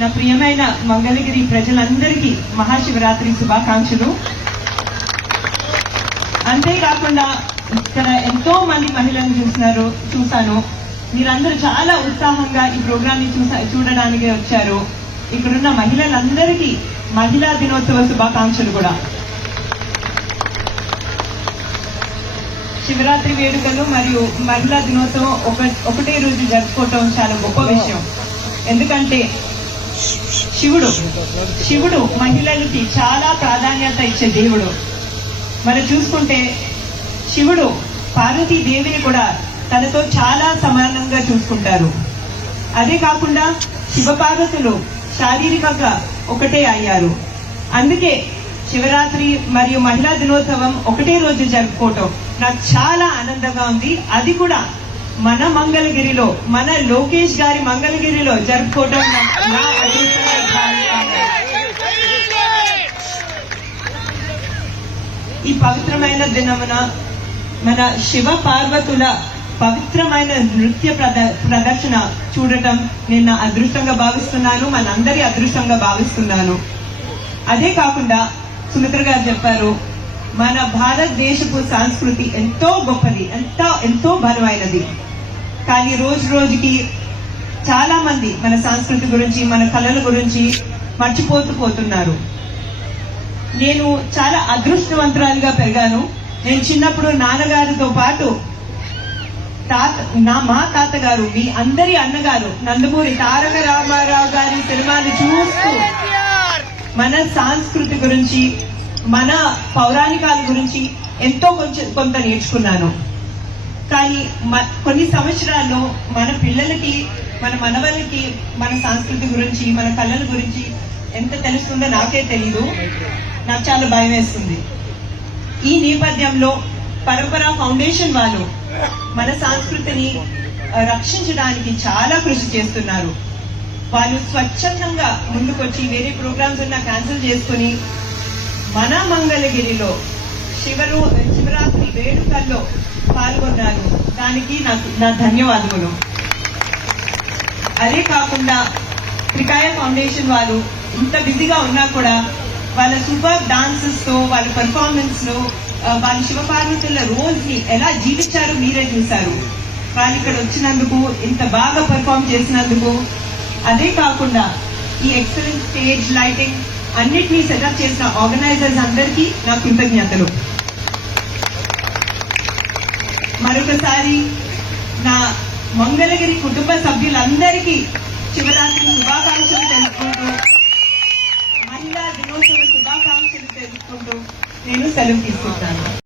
నా ప్రియమైన మంగళగిరి ప్రజలందరికీ మహాశివరాత్రి శుభాకాంక్షలు. అంతేకాకుండా ఇక్కడ ఎంతో మంది మహిళలను చూసినారు చూశాను. మీరందరూ చాలా ఉత్సాహంగా ఈ ప్రోగ్రామ్ని చూసా చూడడానికి వచ్చారు. ఇక్కడున్న మహిళలందరికీ మహిళా దినోత్సవ శుభాకాంక్షలు కూడా. శివరాత్రి వేడుకలు మరియు మహిళా దినోత్సవం ఒక ఒకటే రోజు జరుపుకోవటం చాలా గొప్ప విషయం. ఎందుకంటే శివుడు. శివుడు మహిళలకి చాలా ప్రాధాన్యత ఇచ్చే దేవుడు. మనం చూసుకుంటే శివుడు పార్వతీ దేవిని కూడా తనతో చాలా సమానంగా చూసుకుంటారు. అదే కాకుండా శివపార్వతులు శారీరకంగా ఒకటే అయ్యారు. అందుకే శివరాత్రి మరియు మహిళా దినోత్సవం ఒకటే రోజు జరుపుకోవటం నాకు చాలా ఆనందంగా ఉంది. అది కూడా మన మంగళగిరిలో మన లోకేష్ గారి మంగళగిరిలో జరుపుకోవటం ఈ పవిత్రమైన దినమున మన శివ పార్వతుల పవిత్రమైన నృత్య ప్రద- ప్రదర్శన చూడటం నేను నా అదృష్టంగా భావిస్తున్నాను మనందరి అదృష్టంగా భావిస్తున్నాను. అదే కాకుండా సుమిత్ర గారు చెప్పారు మన భారతదేశపు సంస్కృతి ఎంతో గొప్పది ఎంతో ఎంతో బలమైనది కానీ రోజు రోజుకి చాలా మంది మన సంస్కృతి గురించి మన కళల గురించి మర్చిపోతూ పోతున్నారు. నేను చాలా అదృష్టవంతురాలుగా పెరిగాను. నేను చిన్నప్పుడు నాన్నగారితో పాటు తాత నా మా తాతగారు మీ అందరి అన్నగారు నందమూరి తారక రామారావు గారి సినిమాలు చూస్తూ మన సంస్కృతి గురించి మన పౌరాణికాల గురించి ఎంతో కొంచెం కొంత నేర్చుకున్నాను. కానీ మ- కొన్ని సంవత్సరాల్లో మన పిల్లలకి మన మనవలకి మన సంస్కృతి గురించి మన కళల గురించి ఎంత తెలుస్తుందో నాకే తెలీదు. నాకు చాలా భయం వేస్తుంది. ఈ నేపథ్యంలో పరంపర ఫౌండేషన్ వాళ్ళు మన సంస్కృతిని రక్షించడానికి చాలా కృషి చేస్తున్నారు. వాళ్ళు స్వచ్ఛందంగా ముందుకొచ్చి వేరే ప్రోగ్రామ్స్ ఉన్నా క్యాన్సిల్ చేసుకుని మన మంగళగిరిలో శివరు శివరాత్రి వేడుకల్లో పాల్గొన్నారు. దానికి నాకు నా ధన్యవాదములు. అదే కాకుండా త్రికాయ ఫౌండేషన్ వారు ఇంత బిజీగా ఉన్నా కూడా వాళ్ళ సూపర్ డాన్సెస్తో వాళ్ళ పెర్ఫార్మెన్స్లో వాళ్ళ శివపార్వతుల రోల్ని ఎలా జీవించారు మీరే చూశారు. వాళ్ళు ఇక్కడ వచ్చినందుకు ఇంత బాగా పెర్ఫార్మ్ చేసినందుకు. అదే కాకుండా ఈ ఎక్సలెంట్ స్టేజ్ లైటింగ్ అన్నిటినీ సెటప్ చేసిన ఆర్గనైజర్స్ అందరికీ నా కృతజ్ఞతలు. మరొకసారి నా మంగళగిరి కుటుంబ సభ్యులందరికీ శివరాత్రి శుభాకాంక్షలు తెలుపుకుంటూ మహిళా దినోత్సవ శుభాకాంక్షలు తెలుపుకుంటూ నేను సెలవు తీసుకుంటాను.